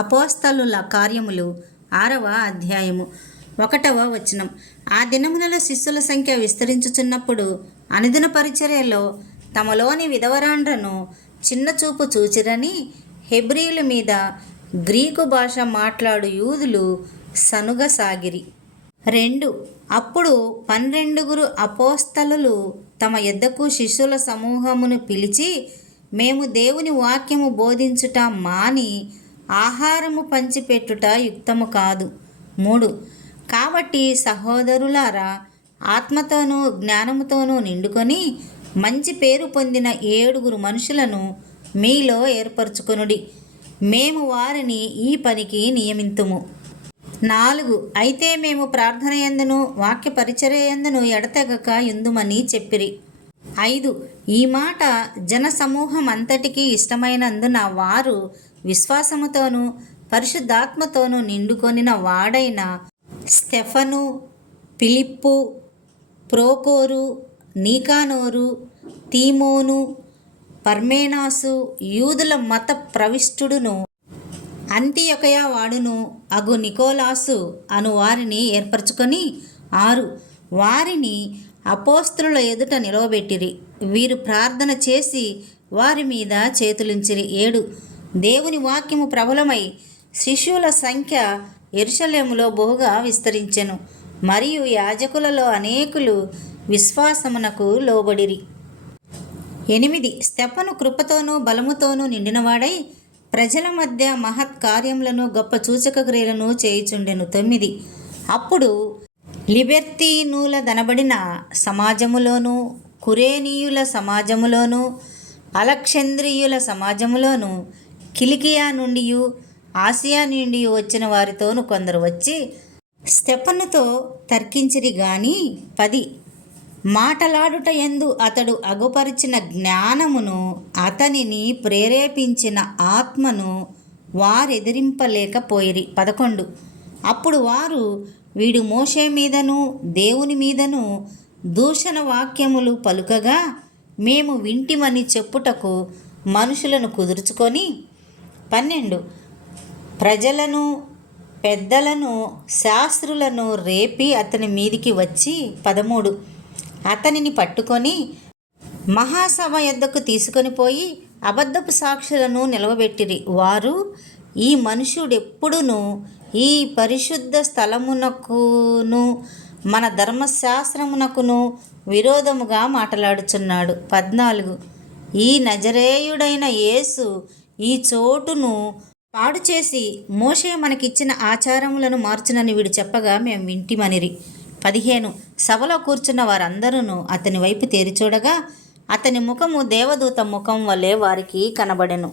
అపోస్తలుల కార్యములు 6వ అధ్యాయము 1వ వచనం. ఆ దినములలో శిష్యుల సంఖ్య విస్తరించుచున్నప్పుడు అనుదిన పరిచర్యలో తమలోని విధవరాండ్రను చిన్న చూపు చూచిరని హెబ్రీయుల మీద గ్రీకు భాష మాట్లాడు యూదులు సనుగసాగిరి. 2. అప్పుడు 12 అపోస్తలులు తమ యొద్దకు శిష్యుల సమూహమును పిలిచి, మేము దేవుని వాక్యము బోధించుట మాని ఆహారము పంచిపెట్టుట యుక్తము కాదు. 3. కాబట్టి సహోదరులారా, ఆత్మతోనూ జ్ఞానముతోనూ నిండుకొని మంచి పేరు పొందిన 7 మనుషులను మీలో ఏర్పరచుకొనుడి. మేము వారిని ఈ పనికి నియమింతుము. 4. అయితే మేము ప్రార్థన యందును వాక్య పరిచర్య యందును ఎడతెగక యుందుమని చెప్పిరి. 5. ఈ మాట జన సమూహం అంతటికీ ఇష్టమైనందున వారు విశ్వాసముతోనూ పరిశుద్ధాత్మతోనూ నిండుకొనిన వాడైన స్టెఫను, ఫిలిప్పు, ప్రోకోరు, నీకానోరు, తీమోను, పర్మేనాసు, యూదుల మత ప్రవిష్టుడును అంతియొకయ వాడును అగు నికోలాసు అను వారిని ఏర్పరచుకొని 6 వారిని అపోస్తలుల ఎదుట నిలవబెట్టిరి. వీరు ప్రార్థన చేసి వారి మీద చేతులుంచిరి. 7 దేవుని వాక్యము ప్రబలమై శిష్యుల సంఖ్య యెరూషలేములో బహుగా విస్తరించెను. మరియు యాజకులలో అనేకులు విశ్వాసమునకు లోబడిరి. 8 స్టెఫను కృపతోనూ బలముతోనూ నిండినవాడై ప్రజల మధ్య మహత్ కార్యములను గొప్ప సూచక క్రియలను చేయుచుండెను. 9 అప్పుడు లిబెర్తీనుల దనబడిన సమాజములోను, కురేనీయుల సమాజములోను, అలెగ్జాంద్రియుల సమాజములోను, కిలికియా నుండి ఆసియా నుండి వచ్చిన వారితోనూ కొందరు వచ్చి స్టెఫనుతో తర్కించిరి గాని 10 మాటలాడుట యందు అతడు అగుపరిచిన జ్ఞానమును, అతనిని ప్రేరేపించిన ఆత్మను వారెదిరింపలేకపోయిరి. 11 అప్పుడు వారు, వీడు మోషే మీదను దేవుని మీదను దూషణ వాక్యములు పలుకగా మేము వింటిమని చెప్పుటకు మనుషులను కుదుర్చుకొని 12 ప్రజలను, పెద్దలను, శాస్త్రులను రేపి అతని మీదికి వచ్చి 13 అతనిని పట్టుకొని మహాసభ యొద్దకు తీసుకొని పోయి అబద్ధపు సాక్షులను నిలవబెట్టిరి. వారు, ఈ మనుష్యుడెప్పుడును ఈ పరిశుద్ధ స్థలమునకును మన ధర్మశాస్త్రమునకును విరోధముగా మాట్లాడుచున్నాడు. 14 ఈ నజరేయుడైన యేసు ఈ చోటును పాడు చేసి మోషే మనకిచ్చిన ఆచారములను మార్చునని వీడు చెప్పగా మేము వింటిమనిరి. 15 సభలో కూర్చున్న వారందరూ అతని వైపు తేరిచూడగా అతని ముఖము దేవదూత ముఖం వలె వారికి కనబడెను.